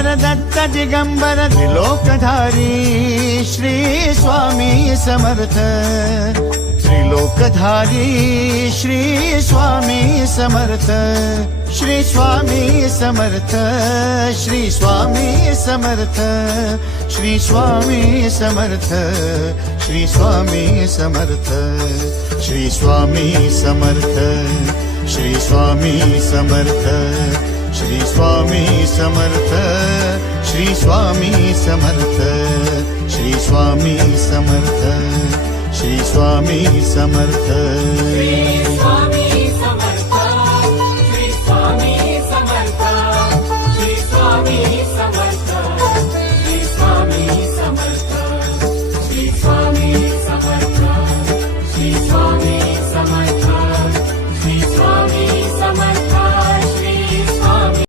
Avtar Datta Digambar त्रिलोकधारी Shri Swami Samarth त्रिलोकधारी Shri Swami Samarth Shri Swami Samarth Shri Swami Samarth Shri Swami Samarth Shri Swami Samarth Shri Swami Samarth Shri Swami Samarth Shri Swami Samarth Shri Swami Samarth Shri Swami Samarth Shri Swami Samarth Shri Swami